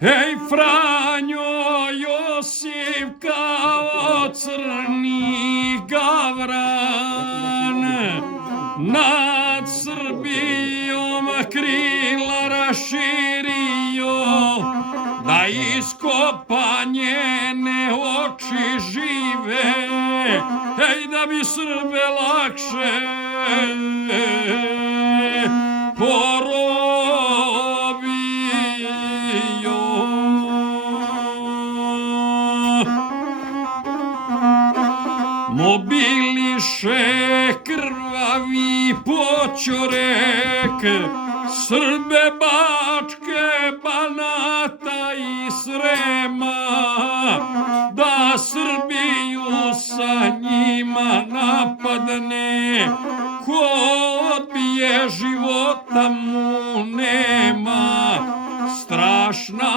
Hej, Franjo Josip kao crni gavran nad Srbijom krila raširio, da iskopa njene oči žive, hej, da bi Srbe lakše porobio. Mobiliše krvavi poćorek Srbe Bačke, Banata i Srema, da Srbiju sa njima napadne, ko odbije života mu nema. Strašna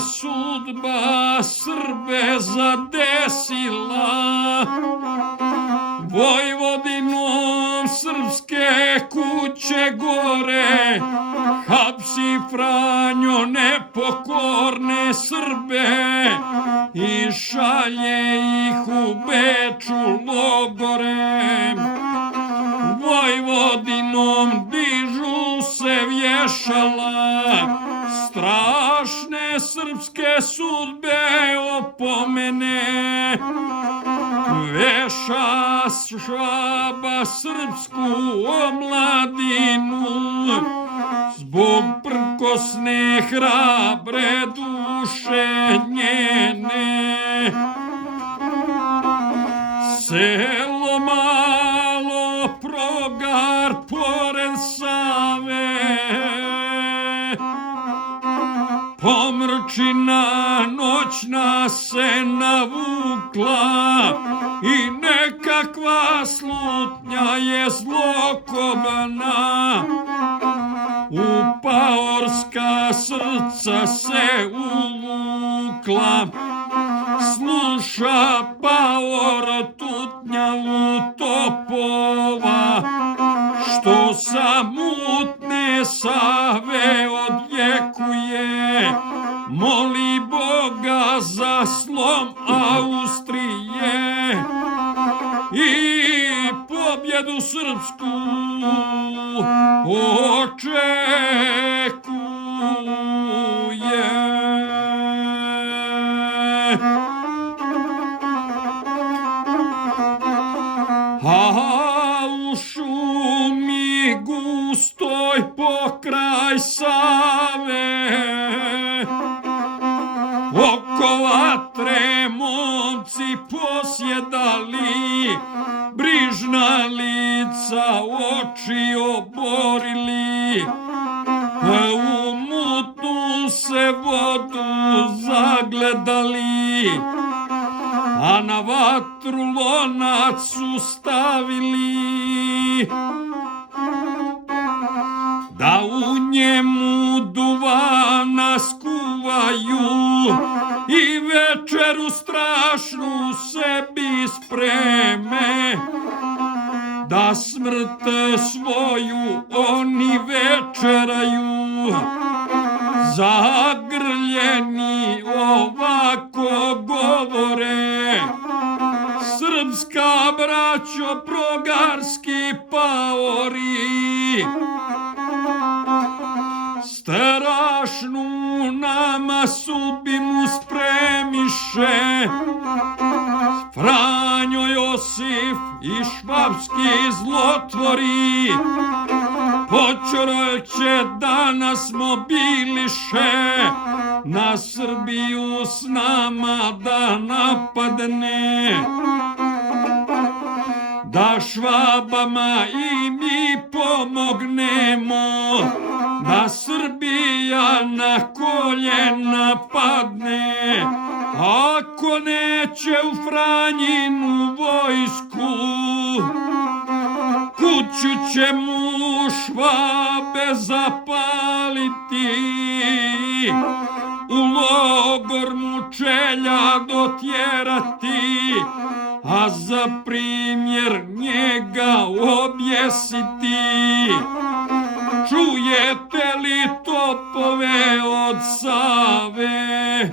sudba Srbe zadesila, Vojvodinom srpske kuće gore, hapsi Franjo nepokorne Srbe i šalje ih u Beču logore. Vojvodinom dižu se vješala, strašne srpske sudbe opomene. Veša Švaba srpsku omladinu zbog prkosne hrabre duše njene. Selo malo Progar pored Save, pomrčina noćna se navukla i nekakva slutnja je zlokobna. U paorska srca se uvukla, sluša paor tutnjavu topova, što sa mutne Save odjekuje, moli Boga za slom Austrije i pobjedu srpsku očekuje. A u šumi gustoj pokraj Save, oko vatre momci posjedali, brižna lica oči oborili, u mutnu se vodu zagledali, a na vatru lonac su stavili, da u njemu duvana skuvaju i večeru strašnu sebi spreme, da smrt svoju oni večeraju, zagrljeni ovako govore. Srpska braćo, progarski paori, strašnu nama sudbinu spremiše. Franjo Josif i švapski zlotvori, poćorek će danas mobiliše, na Srbiju s nama da napadne. Da Švabama i mi pomognemo, da Srbija na koljena padne. Ako neće u Franjinu vojsku, kuću će mu Švabe zapaliti, u logor mu sučelja dotjerati, a za primjer njega objesiti. Čujete li topove od Save?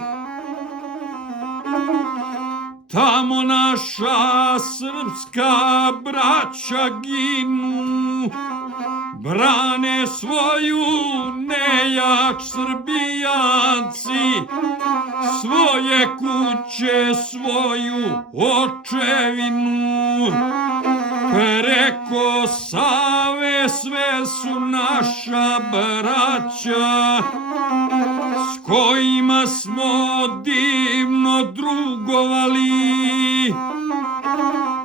Tamo naša srpska braća ginu, brane svoju nejač Srbijanci, svoje kuće, svoju očevinu. Preko Save sve su naša braća, s kojima smo divno drugovali,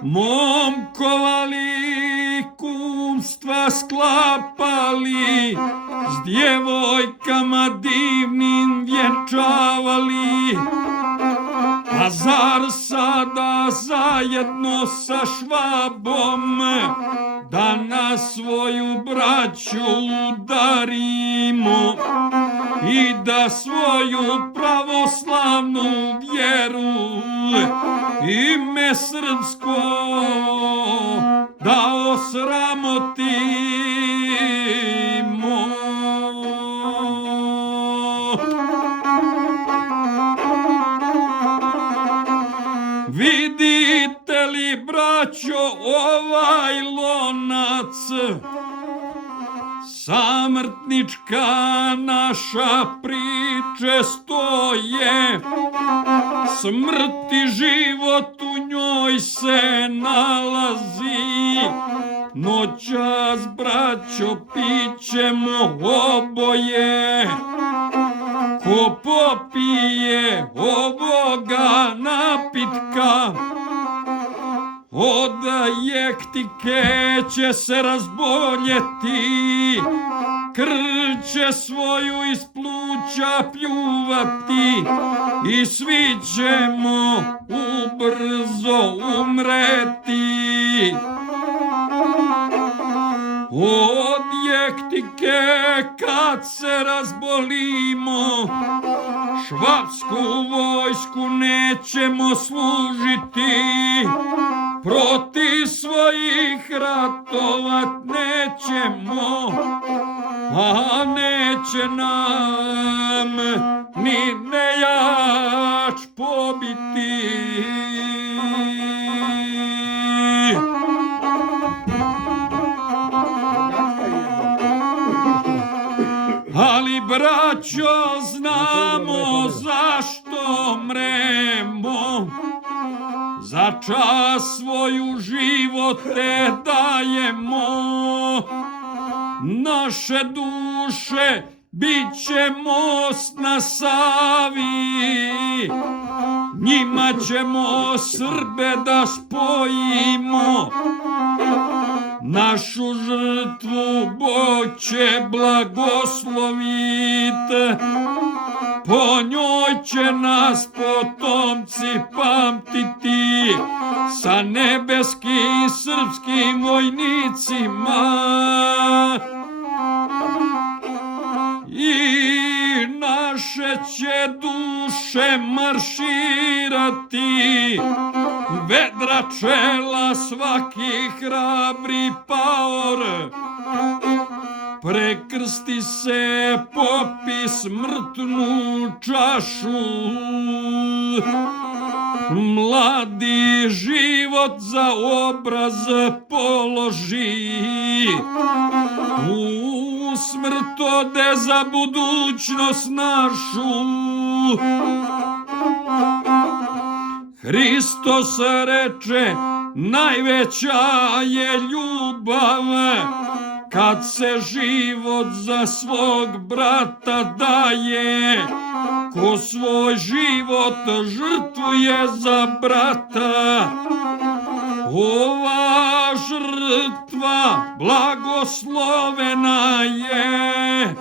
momkovali, kumstva sklapali, s djevojkama divnim vjenčavali. A zar sada zajedno sa Švabom da na svoju braću udarimo i da svoju pravoslavnu vjeru, ime srpsko, da osramotimo? Vidite li, braćo, ovaj lonac? Samrtnička naša priče stoje, smrt i život u njoj se nalazi. Noćas, braćo, pićemo oboje, ko popije ovoga napitka, od jektike će se razboljeti, krv će svoju iz pluća pljuvati i svi ćemo ubrzo umreti. Od jektike kad se razbolimo, švapsku vojsku nećemo služiti, protiv svojih ratovat nećemo, a neće nam ni nejač pobiti. Ali, braćo, znamo zašto mremo, za čas svoju živote dajemo, naše duše bit će most na Savi, njima ćemo Srbe da spojimo, našu žrtvu Bog će blagoslovit, po njoj će nas potomci pamtiti, sa nebeskim srpskim vojnicima. I naše će duše marširati, vedra čela svaki hrabri paor, prekrsti se, popi smrtnu čašu, mladi život za obraz položi, u smrt ode za budućnost našu. Hristos reče, najveća je ljubav, kad se život za svog brata daje, ko svoj život žrtvuje za brata. Ova žrtva blagoslovena je,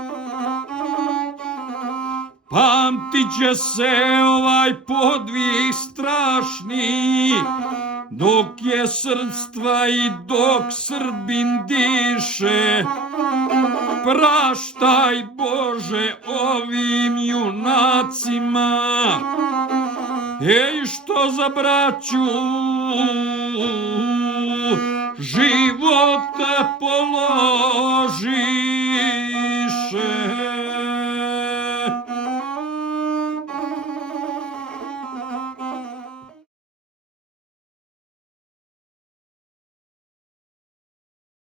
pamtit će se ovaj podvig strašni, dok je srpstva i dok Srbin diše. Praštaj, Bože, ovim junacima, ej što za braću života položi.